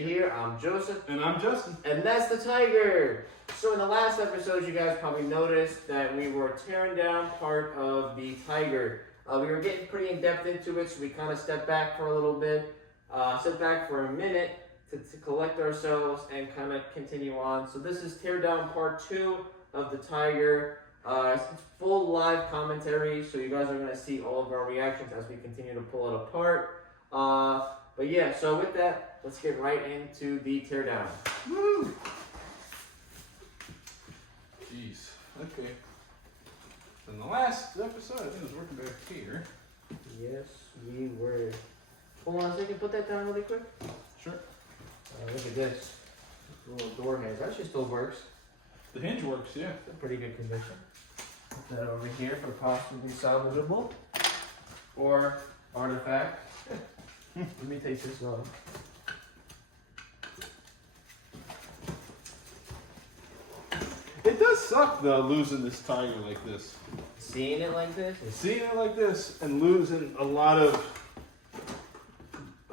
see here, I'm Joseph. And I'm Justin. And that's the Tiger. So in the last episode, you guys probably noticed that we were tearing down part of the Tiger. We were getting pretty in-depth into it, so we kind of stepped back for a little bit, stepped back for a minute to collect ourselves and kind of continue on. So this is tear down part 2 of the Tiger. It's full live commentary, so you guys are going to see all of our reactions as we continue to pull it apart. But yeah, so with that, let's get right into the teardown. Woo! Jeez. Okay. In the last episode, I think I was working back here. Yes, we were. Hold on a second, put that down really quick. Sure. Look at this. Little door hinge. That actually still works. The hinge works, yeah. It's in pretty good condition. Put that over here for possibly salvageable or artifact. Let me take this off. It does suck though, losing this Tiger like this. Seeing it like this? Seeing it like this and losing a lot of it.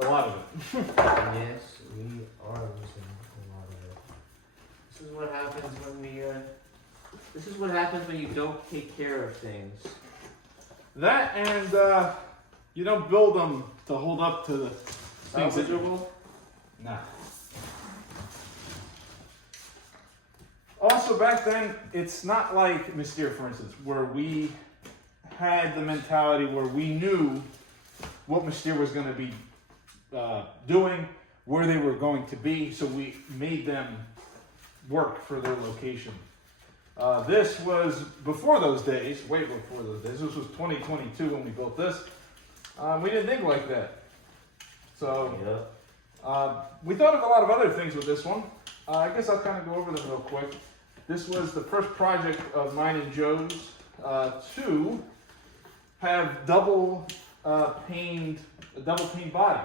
Yes, we are losing a lot of it. This is what happens when we. This is what happens when you don't take care of things. That and you don't build them to hold up to the things that Salvageable? Nah. Also, back then, it's not like Mystere, for instance, where we had the mentality where we knew what Mystere was going to be doing, where they were going to be, so we made them work for their location. This was before those days, way before those days. This was 2022 when we built this. We didn't think like that. So, we thought of a lot of other things with this one. I guess I'll kind of go over them real quick. This was the first project of mine and Joe's to have double paned body.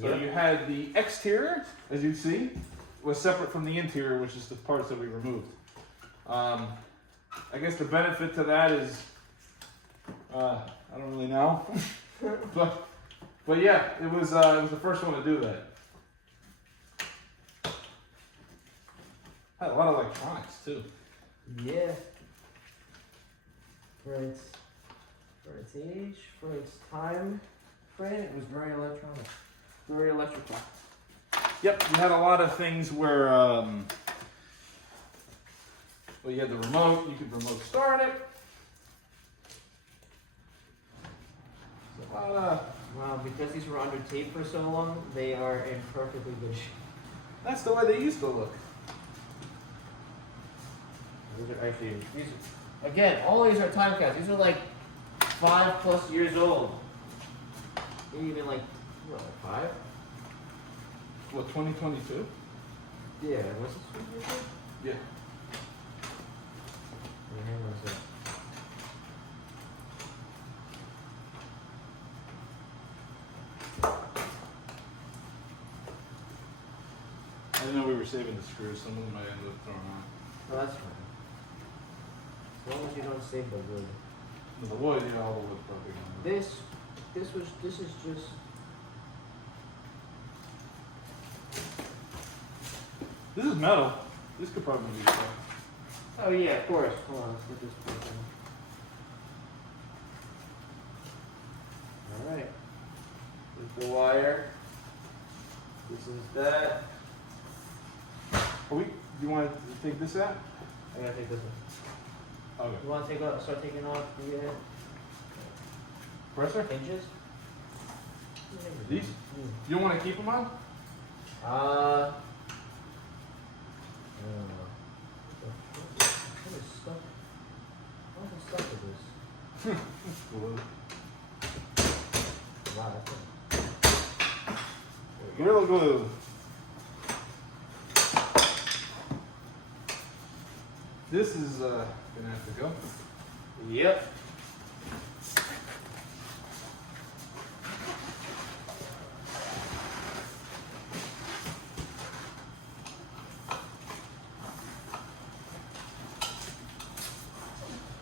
So you had the exterior, as you see, was separate from the interior, which is the parts that we removed. I guess the benefit to that is, I don't really know, but yeah, it was the first one to do that. Had a lot of electronics too. Yeah. For its age, for its time frame, it was very electronic. Very electrical. Yep, you had a lot of things where, well, you had the remote, you could remote start it. Wow, because these were under tape for so long, they are in perfectly good shape. That's the way they used to look. These are actually, again, all these are time capsules. These are like 5+ years old. Maybe even like, what, 5? What, 2022? Yeah, what's this one? Yeah. Hang on a second. I didn't know we were saving the screws. Some of them might end up thrown out. Oh, that's fine. As long as you don't save the wood. The wood, yeah, all the wood probably. This is just. This is metal. This could probably be stuff. Oh yeah, of course. Hold on, let's get this put in. All right. There's the wire. This is that. Do you want to take this out? I gotta take this one. Okay. You want to start taking off the Compressor? hinges? These? You don't want to keep them on? I don't know. What is stuck? What is stuck with this? Wow, that's good. Gorilla Glue. This is gonna have to go. Yep.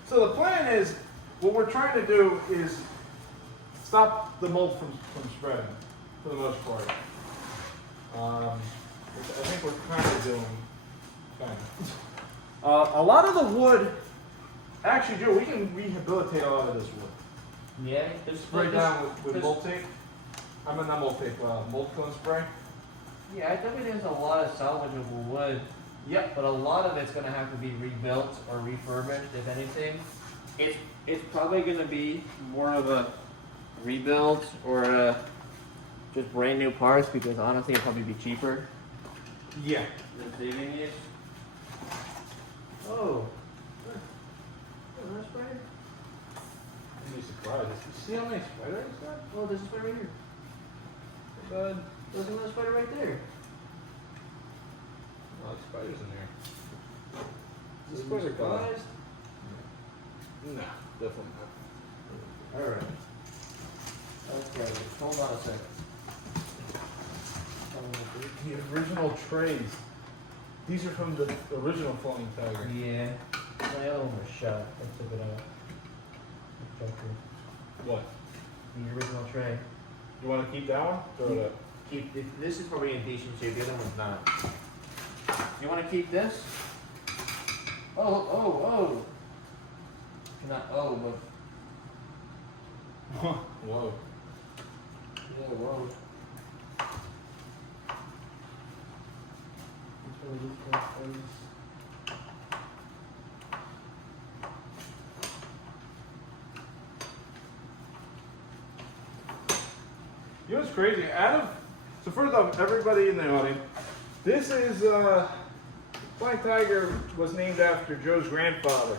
So the plan is, what we're trying to do is stop the mold from spreading, for the most part. which I think we're kind of doing. Kind of. A lot of the wood, actually, Joe, we can rehabilitate a lot of this wood. Yeah. Just spray down with mold tape. I mean, not mold tape, mold cone spray. Yeah, I think there's a lot of salvageable wood. Yep. But a lot of it's gonna have to be rebuilt or refurbished, if anything. It's probably gonna be more of a rebuild or just brand new parts, because honestly it'll probably be cheaper Yeah. than saving it. Oh. Nice spider. You'd be surprised. See how many spiders got? Oh, there's a spider right here. Bud. There's another spider right there. A lot of spiders in there. Is Is this this spider gone? surprised? No, definitely not. Alright. Okay, hold on a second. The original trays. These are from the original Flying Tiger. Yeah. My other one was shot. I took it out. What? The original tray. You want to keep that one? Throw it up. Keep this is probably in decent shape. The other one's not. You want to keep this? Oh. Not but Whoa. yeah, whoa. Which one of these guys? You know what's crazy? So first off, everybody in the audience, this is, Flying Tiger was named after Joe's grandfather,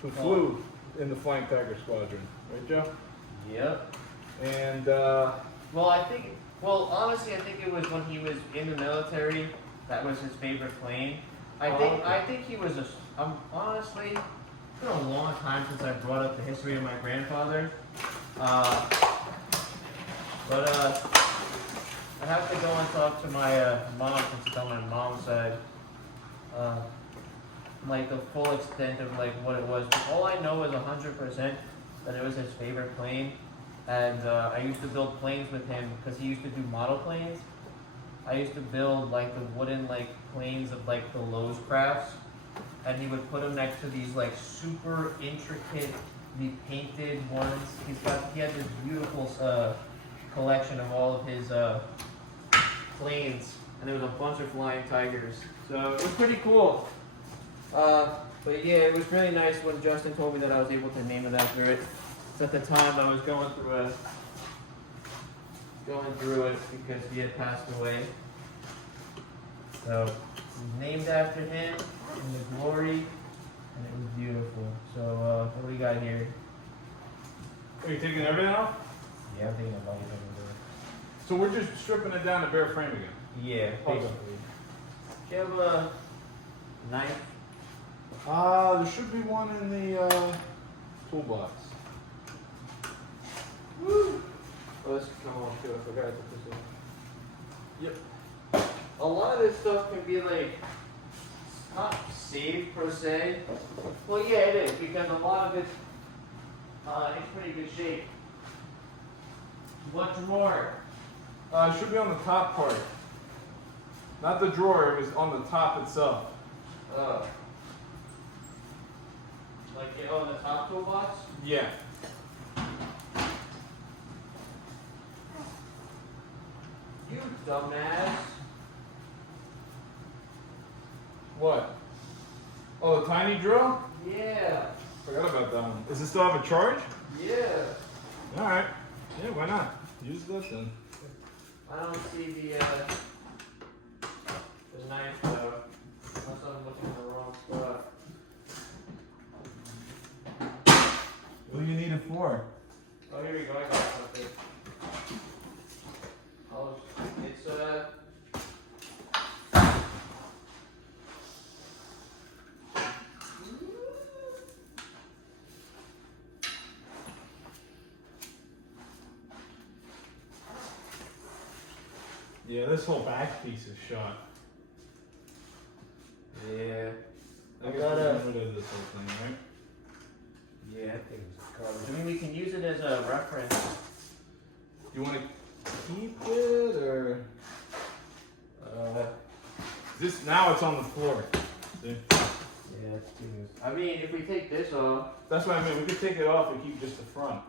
who flew in the Flying Tiger Squadron. Right, Joe? Yep. And, honestly, I think it was when he was in the military, that was his favorite plane. I think he was honestly, it's been a long time since I brought up the history of my grandfather. But I have to go and talk to my mom, since it's on my mom's side. Like the full extent of like what it was. All I know is 100% that it was his favorite plane, and I used to build planes with him because he used to do model planes. I used to build like the wooden like planes of like the Lowe's crafts, and he would put them next to these like super intricately painted ones. He had this beautiful collection of all of his planes, and there was a bunch of Flying Tigers. So it was pretty cool. But yeah, it was really nice when Justin told me that I was able to name it after it. So at the time I was going through it because he had passed away. So it was named after him in the glory, and it was beautiful. So what do we got here? are you taking everything off? Yeah, I'm thinking about it. So we're just stripping it down to bare frame again. Yeah, basically. Do you have a knife? There should be one in the toolbox. Woo! Oh, this can come on too. I forgot to put this in. Yep. A lot of this stuff can be like not saved per se. Well, yeah, it is, because a lot of it's in pretty good shape. What drawer? It should be on the top part. Not the drawer, it was on the top itself. Like on the top toolbox? Yeah. You dumbass. What? Oh, the tiny drill? Yeah. Forgot about that one. Does it still have a charge? Yeah. Alright. Yeah, why not? Use this then. I don't see the knife though, unless I'm looking in the wrong spot. What do you need it for? Oh, here we go. I got something. It's Yeah, this whole back piece is shot. yeah. I I guess gotta. we're getting rid of this whole thing, right? Yeah, I think it's garbage. I mean, we can use it as a reference. You want to keep it or? This now it's on the floor. See? Yeah, it's too loose. I mean, if we take this off. That's what I mean. We could take it off and keep just the front.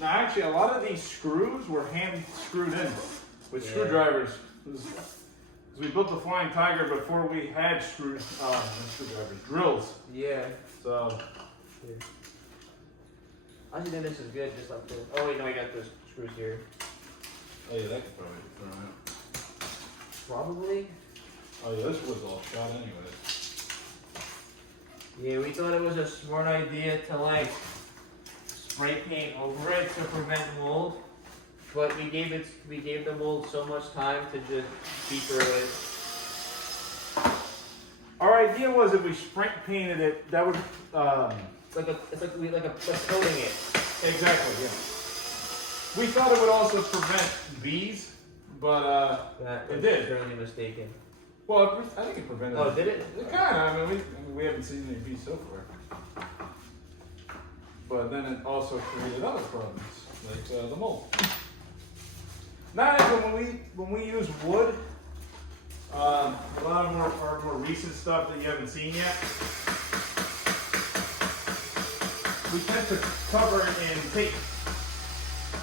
Now, actually, a lot of these screws were hand screwed in with screwdrivers. Because we built the Flying Tiger before we had screwdrivers, drills. Yeah. So, I think this is good, just like this. Oh wait, no, I got those screws here. oh yeah, that could probably be thrown out. Probably. Oh yeah, this was all shot anyways. Yeah, we thought it was a smart idea to like spray paint over it to prevent mold, but we gave the mold so much time to just beat through it. Our idea was if we spray painted it, that would It's like coating it. exactly, yeah. We thought it would also prevent bees, but That it was did. certainly mistaken. Well, I think it prevented. Oh, did it? It kind of. I mean, we haven't seen any bees so far. But then it also created other problems, like the mold. Now, when we use wood, a lot of our more recent stuff that you haven't seen yet, we tend to cover it in tape.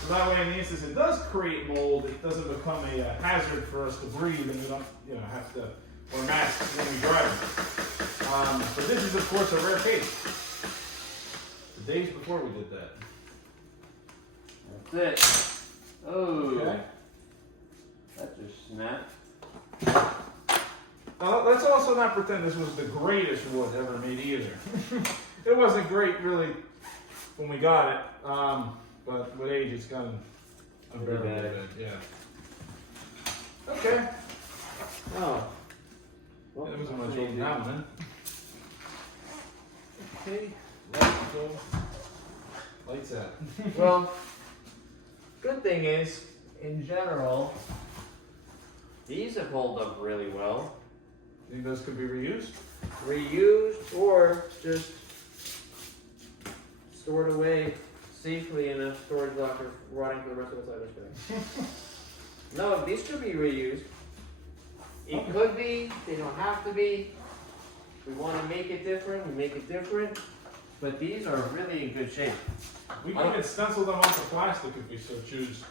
So that way, in the instance it does create mold, it doesn't become a hazard for us to breathe, and we don't, have to wear masks when we drive. But this is, of course, a rare case. The days before we did that. That's it. Oh. Okay. That just snapped. Now, let's also not pretend this was the greatest wood ever made either. It wasn't great, really, when we got it. But with age, it's gotten Pretty very bad. good. Yeah. Okay. Oh. That wasn't much old now, man. Okay. Lights out. Well, good thing is, in general, these have held up really well. Think those could be reused? Reused or just stored away safely in a storage locker, rotting for the rest of its lifespan. No, these could be reused. It could be. They don't have to be. We want to make it different. We make it different. But these are really in good shape. We can even stencil them off of plastic if we so choose.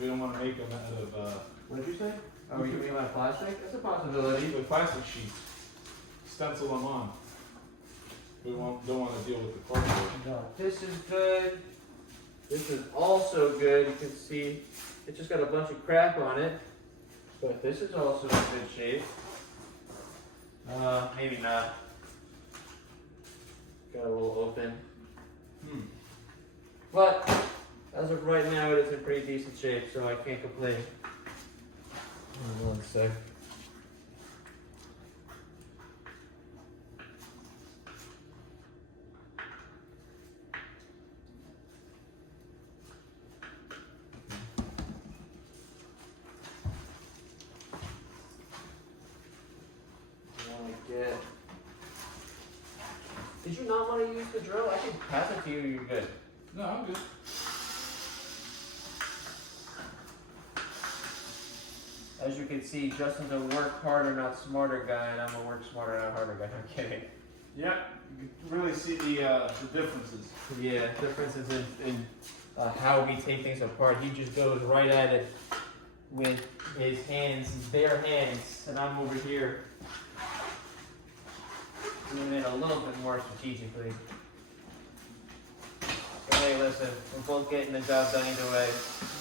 We don't want to make them out of What did you say? Are we doing out of plastic? That's a possibility. with plastic sheets. Stencil them on. We don't want to deal with the cardboard. No, this is good. This is also good. You can see it's just got a bunch of crap on it. But this is also in good shape. Maybe not. Got a little open. But as of right now, it is in pretty decent shape, so I can't complain. Hold on one sec. Did you not want to use the drill? I can pass it to you, you're good. No, I'm good. As you can see, Justin's a work harder, not smarter guy, and I'm a work smarter, not harder guy. I'm kidding. Yeah, you can really see the differences. Yeah, differences in how we take things apart. He just goes right at it with his hands, his bare hands, and I'm over here doing it a little bit more strategically. But hey, listen, we're both getting the job done either way.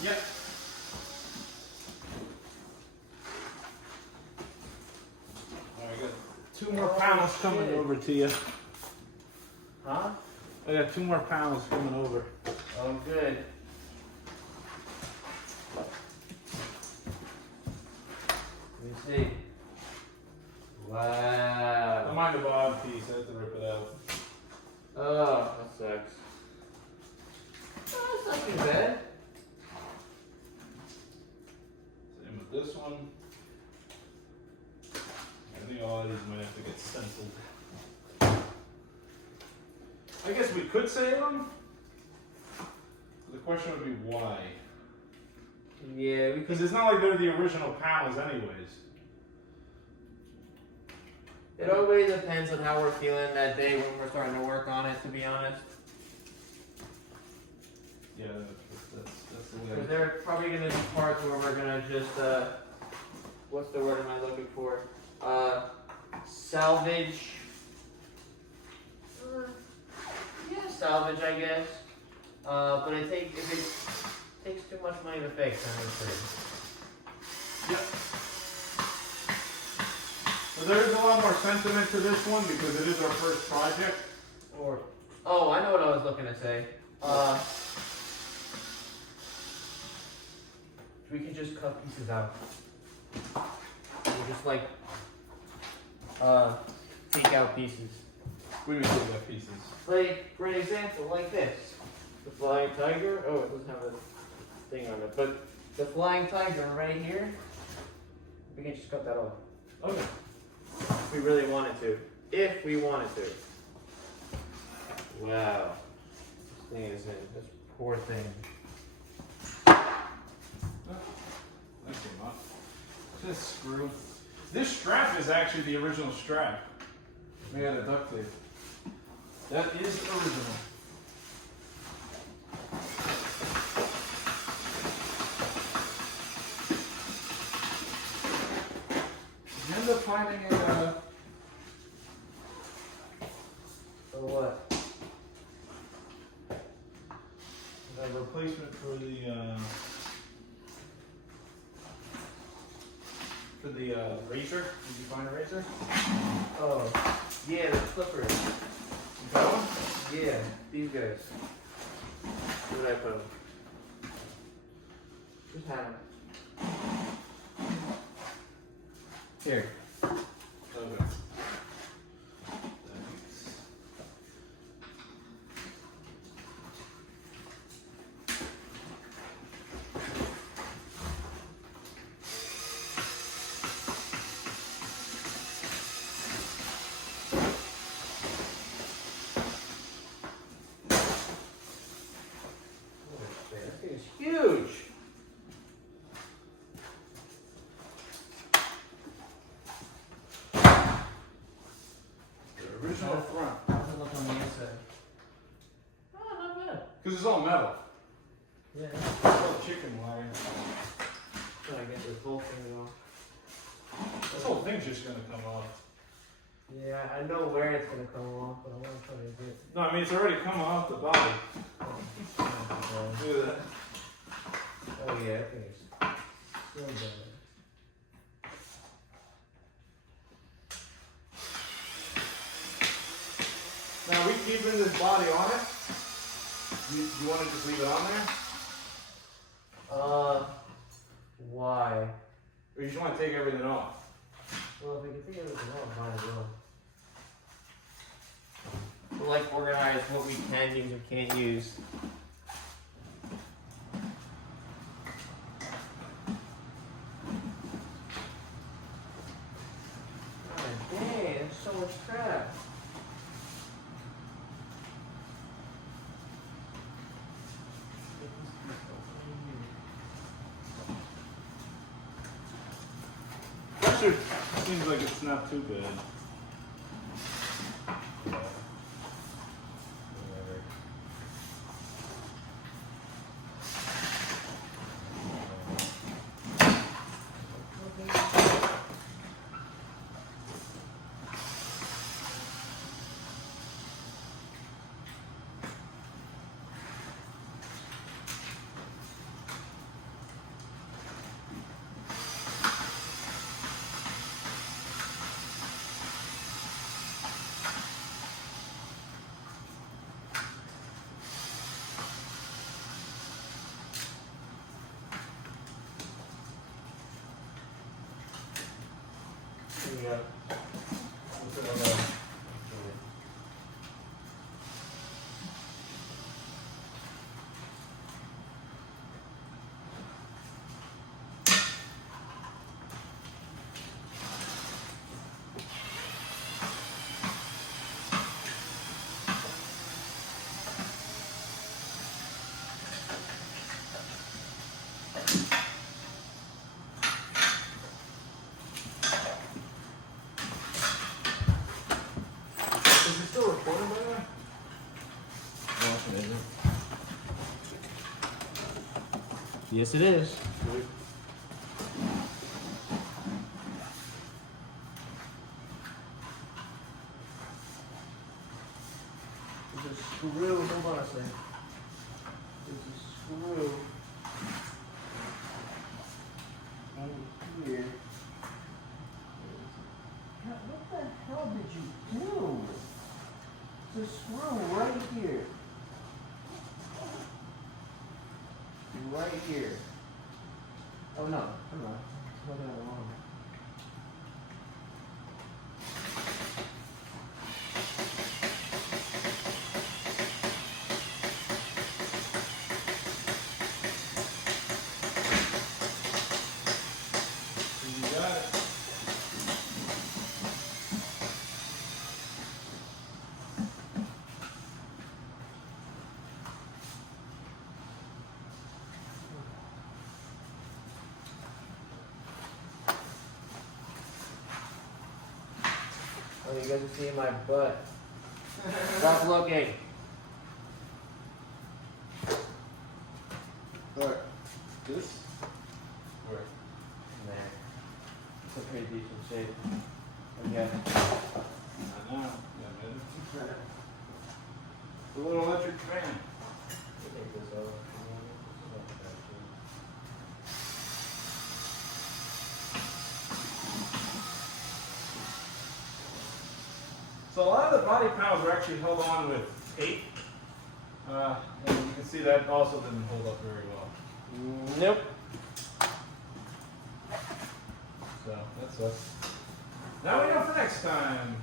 Yep. Alright, I got 2 more panels coming shit. over to you. Huh? I got 2 more panels coming over. Oh, good. Let me see. Wow. Don't mind the bottom piece, I have to rip it out. Oh, that sucks. Oh, that's not too bad. Same with this one. And the oddities might have to get stenciled. I guess we could save them. The question would be why. Yeah, we Because could. it's not like they're the original panels anyways. It always depends on how we're feeling that day when we're starting to work on it, to be honest. Yeah, that's the Because way. there are probably going to be parts where we're going to just, what's the word am I looking for? Salvage. Yeah, salvage, I guess. But if it takes too much money to fix, I'm afraid. Yep. So there is a lot more sentiment to this one because it is our first project. Or, oh, I know what I was looking to say. We can just cut pieces out. We'll just like, take out pieces. We would do that pieces. Like, for an example, like this. The flying tiger. Oh, it doesn't have a thing on it. But the flying tiger right here, we can just cut that off. Okay. If we really wanted to. If we wanted to. Wow. This thing is in. This poor thing. That came off. This screw. This strap is actually the original strap. We had a duct tape. That is original. You end up finding a So what? replacement for the razor. Did you find a razor? Oh, yeah, the clippers. You got one? Yeah, these guys. Where did I put them? Just had them. Here. Okay. That thing is huge. The original front. How's it look on the inside? Oh, not bad. Because it's all metal. Yeah. It's all chicken wire. So I guess this whole thing is off. This whole thing's just gonna come off. Yeah, I know where it's gonna come off, but I want to try to get. No, I mean it's already come off the body. Oh, Look at that. oh yeah, that thing is so bad. Now are we keeping this body on it? You want to just leave it on there? Why? Or you just want to take everything off? Well, if we can take everything off, might as well. We'll like organize what we can use and can't use. God dang, there's so much crap. Pressure seems like it's not too bad. one, isn't it? Yes, it is. There's a screw. Hold on a second. There's a screw in here. God, what the hell did you do? There's a screw right here. Right here. Oh no, come on. Look at that wrong. You got it. Oh, you guys are seeing my butt. Stop looking. Alright. This? Where? Nah. It's a pretty decent shape. Okay. I know. Yeah, man. A little electric fan. Take this over. So a lot of the body panels are actually held on with tape. And you can see that also didn't hold up very well. Nope. So that's us. Now we know for next time.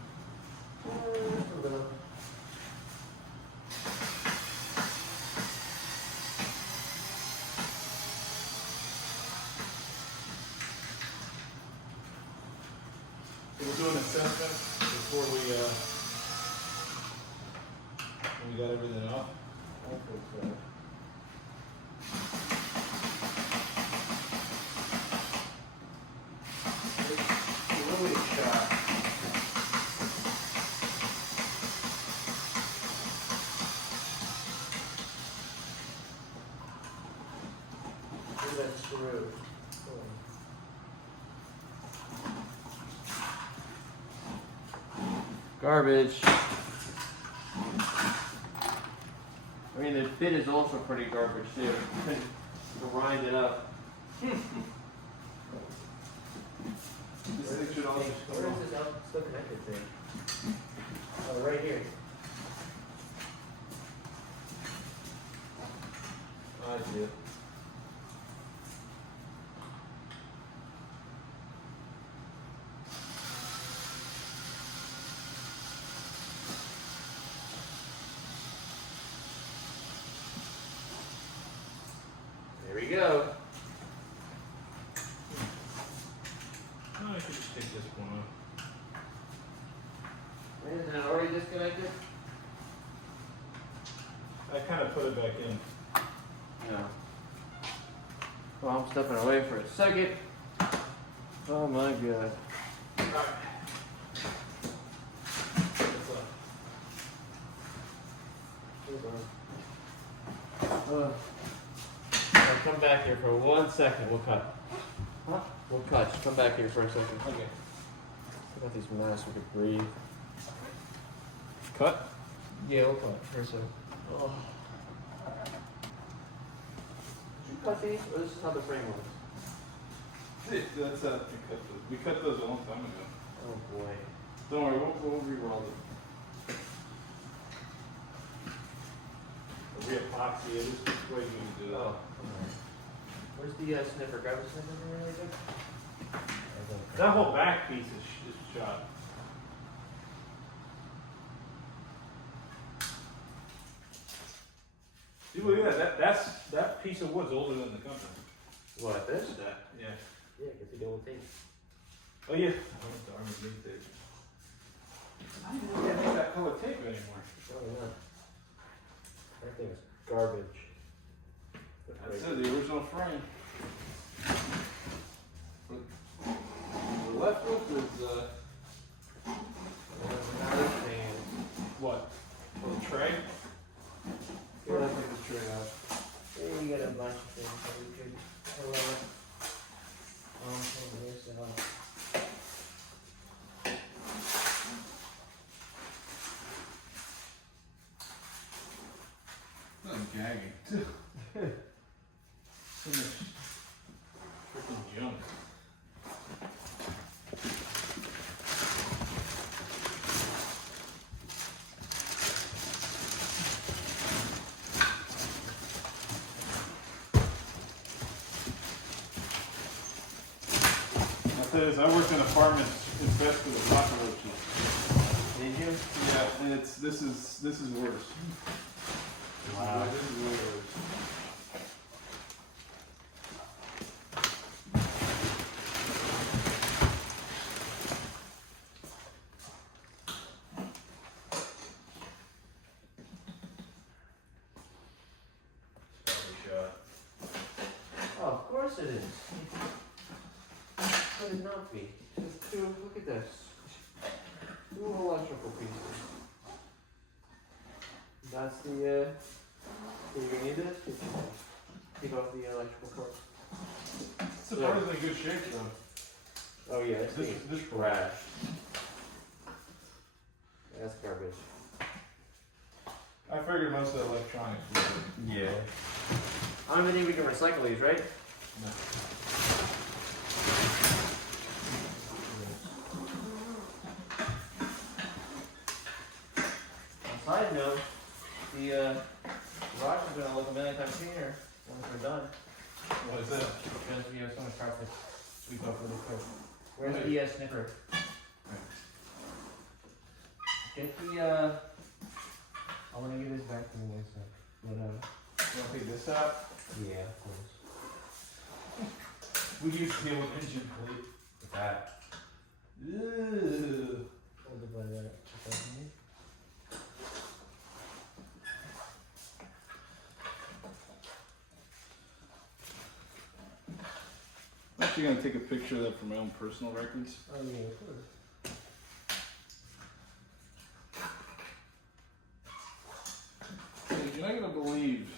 So we're doing assessment before we when we got everything up. I think so. It's really sharp. Look at that screw. Garbage. I mean, the fit is also pretty garbage too. You couldn't grind it up. This thing should all just Where come is off. this still connected thing? Oh, right here. Oh, I see it. There we go. Oh, I should just take this one off. Isn't it already disconnected? I kind of put it back in. No. Well, I'm stepping away for a second. Oh my god. Alright. I'll come back here for 1 second. We'll cut. Huh? We'll cut. Just come back here for a second. Okay. Look at these masks. We could breathe. Cut? Yeah, we'll cut for a second. Oh. Did you cut these, or this is how the frame was? That's we cut those a long time ago. Oh boy. Don't worry, we'll re-roll it. We'll re-epoxy it. This is the way you do that. Oh, alright. Where's the sniffer? Grab a sniffer for me really quick. That whole back piece is shot. See, look at that. That piece of wood's older than the company. What, this? That, yeah. Yeah, I can see the old tape. Oh yeah. I went to Army tape. I don't even make that color tape anymore. Oh yeah. That thing's garbage. That's it, the original frame. The left roof is Another thing. what? A little tray? gagging. So much freaking junk. I worked in apartments infested with cockroaches. Did you? Yeah, and this is worse. Wow. This is way worse. Oh, of course it is. Could it not be? Just two, look at this. Two electrical pieces. That's the, you're gonna need this? Take off the electrical cord. It's surprisingly good shape though. Oh yeah, This trash. That's garbage. I figured most of the electronics were. Yeah. I don't even think we can recycle these, right? No. Side note, the garage is gonna look a million times cleaner once we're done. What is that? Because we have so much carpet sweep up really quick. Where's the snipper? Get the I wanna give this back to me one sec. But You want to take this out? yeah, of course. We used to deal with engine plate with that. Ew. Hold it by that. I'm actually going to take a picture of that for my own personal records. Oh yeah, of course. You're not going to believe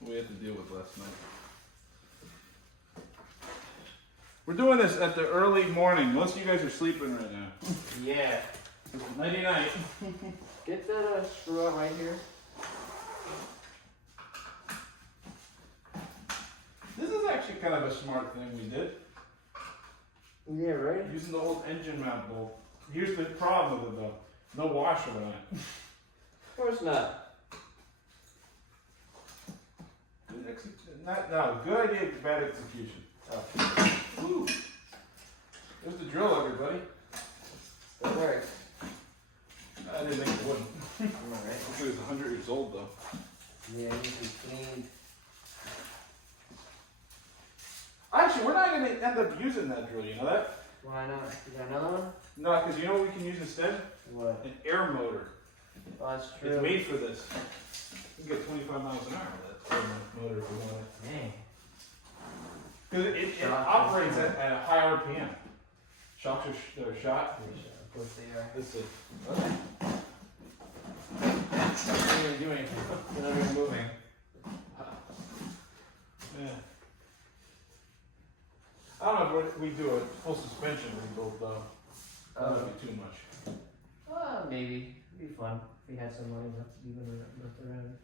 what we had to deal with last night. We're doing this at the early morning. Most of you guys are sleeping right now. Yeah. Nighty night. Get that screw out right here. This is actually kind of a smart thing we did. Yeah, right? Using the old engine mount bolt. Here's the problem with it though. No washer on it. Of course not. No, good idea, bad execution. Oh. Woo. There's the drill, everybody. That works. I didn't think it would. Alright. It was 100 years old though. Yeah, it needs to be cleaned. Actually, we're not going to end up using that drill, you know that? Why not? You got another one? No, because you know what we can use instead? What? An air motor. Oh, that's true. It's made for this. You can get 25 miles an hour with that air motor if you want it. Dang. Because it operates at a high RPM. Shocks are shot. Of course they are. Let's see. They're not even doing anything. They're not even moving. Yeah. I don't know if we do a full suspension rebuild though. That would be too much. Maybe. It'd be fun if we had some money left around.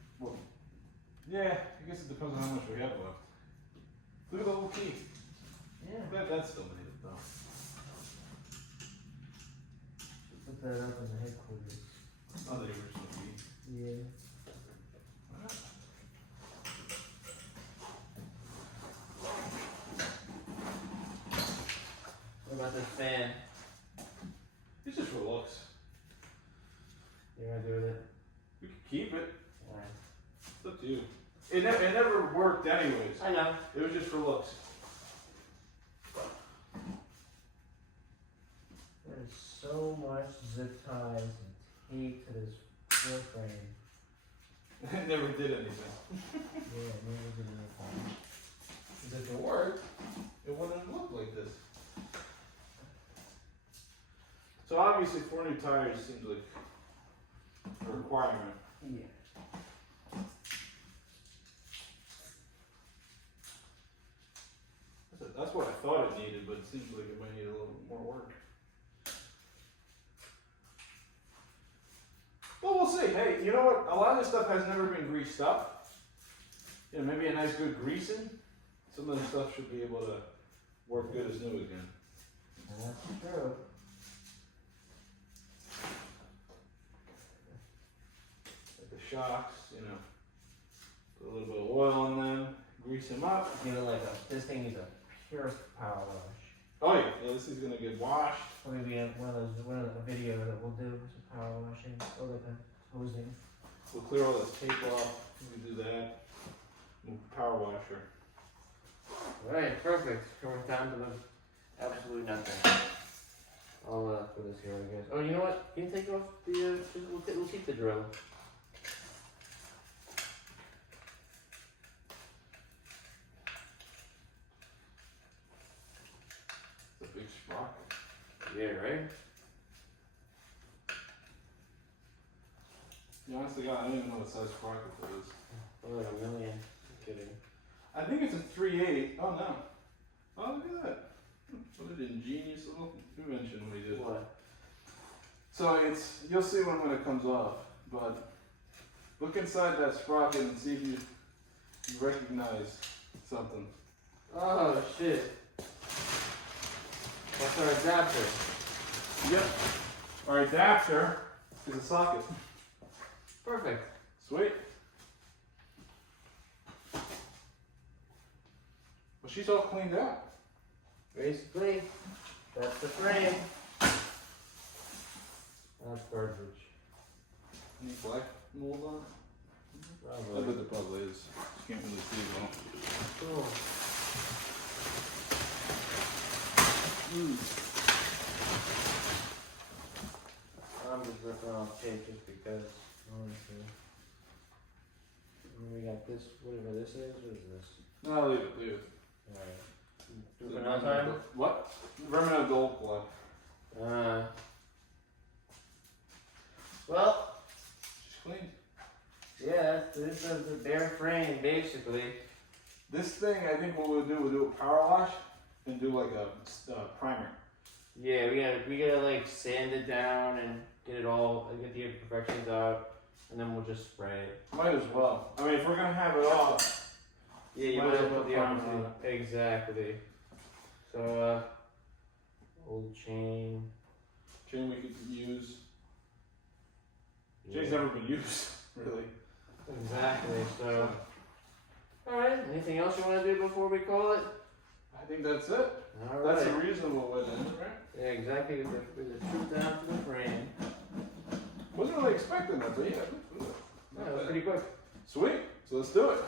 Yeah, I guess it depends on how much we have left. Look at the whole key. Yeah. That's still needed though. Put that up in the headquarters. Not the original key. Yeah. What about this fan? It's just for looks. You're gonna do with it? We could keep it. Alright. It's up to you. It never worked anyways. I know. It was just for looks. There's so much zip ties and tape to this floor frame. It never did anything. Yeah, it never did anything. Because if it worked, it wouldn't look like this. So obviously 4 new tires seems like a requirement. Yeah. That's what I thought it needed, but it seems like it might need a little bit more work. Well, we'll see. Hey, say, you know what? A lot of this stuff has never been greased up. You know, maybe a nice good greasing. Some of the stuff should be able to work good as new again. That's true. Like the shocks, you know, put a little bit of oil on them, grease them up. Give it like this thing needs a pure power wash. Oh yeah, this is gonna get washed. Or maybe one of the video that we'll do some power washing or like a hosing. We'll clear all this tape off. We can do that. We'll power washer. Alright, perfect. We're down to the absolutely nothing. I'll put this here, I guess. Oh, you know what? You can take off the. We'll keep the drill. It's a big sprocket. Yeah, right? Yeah, honestly, God, I don't even know what size sprocket it is. Oh, like $1 million. I'm kidding. I think it's a 3/8. Oh no. Oh, look at that. What an ingenious little invention we did. What? So you'll see when it comes off, but look inside that sprocket and see if you recognize something. Oh, shit. That's our adapter. Yep. Our adapter is a socket. Perfect. Sweet. Well, she's all cleaned out. Basically, that's the frame. That's garbage. Any black mold on it? I Probably. bet there probably is. You can't really see it well. Cool. I'm just ripping off tape just because. Honestly. And we got this, whatever this is. What is this? No, leave it, leave it. Alright. Do Is it it another time? What? Remnant gold blood. Well, She's clean. yeah, this is the bare frame, basically. This thing, I think what we'll do a power wash and do like a primer. Yeah, we gotta like sand it down and get it all, get the imperfections out, and then we'll just spray it. Might as well. I mean, if we're gonna have it all, Yeah, you might might as as well well put the primer opposite. on Exactly. So, old chain. chain we could use. Yeah. Chain's never been used, really. Exactly. So, all right. Anything else you want to do before we call it? I think that's it. All right. That's a reasonable way to end it, right? Yeah, exactly. With the truth down to the frame. Wasn't really expecting that, but yeah. Yeah, that was pretty quick. Sweet. So let's do it.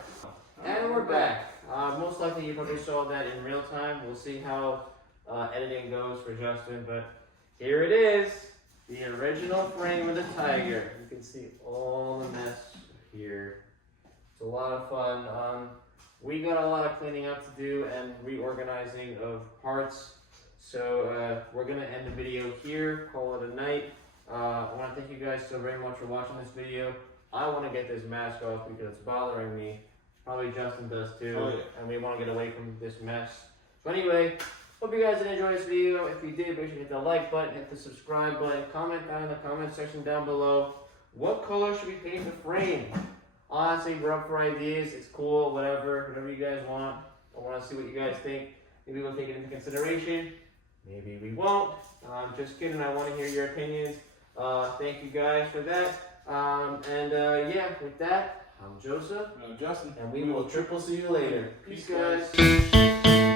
And we're back. Most likely you probably saw that in real time. We'll see how editing goes for Justin, but here it is. The original frame of the Tiger. You can see all the mess here. It's a lot of fun. We got a lot of cleaning up to do and reorganizing of parts. So we're gonna end the video here, call it a night. I wanna thank you guys so very much for watching this video. I wanna get this mask off because it's bothering me. Probably Justin does too. Oh, yeah. And we wanna get away from this mess. So anyway, hope you guys did enjoy this video. If you did, make sure to hit the like button, hit the subscribe button, comment down in the comment section down below. What color should we paint the frame? Honestly, we're up for ideas. It's cool, whatever you guys want. I want to see what you guys think. Maybe we'll take it into consideration. Maybe we won't. Just kidding. I want to hear your opinions. Thank you guys for that. Yeah, with that, I'm Joseph. Justin. And we will triple see you later. Peace, guys.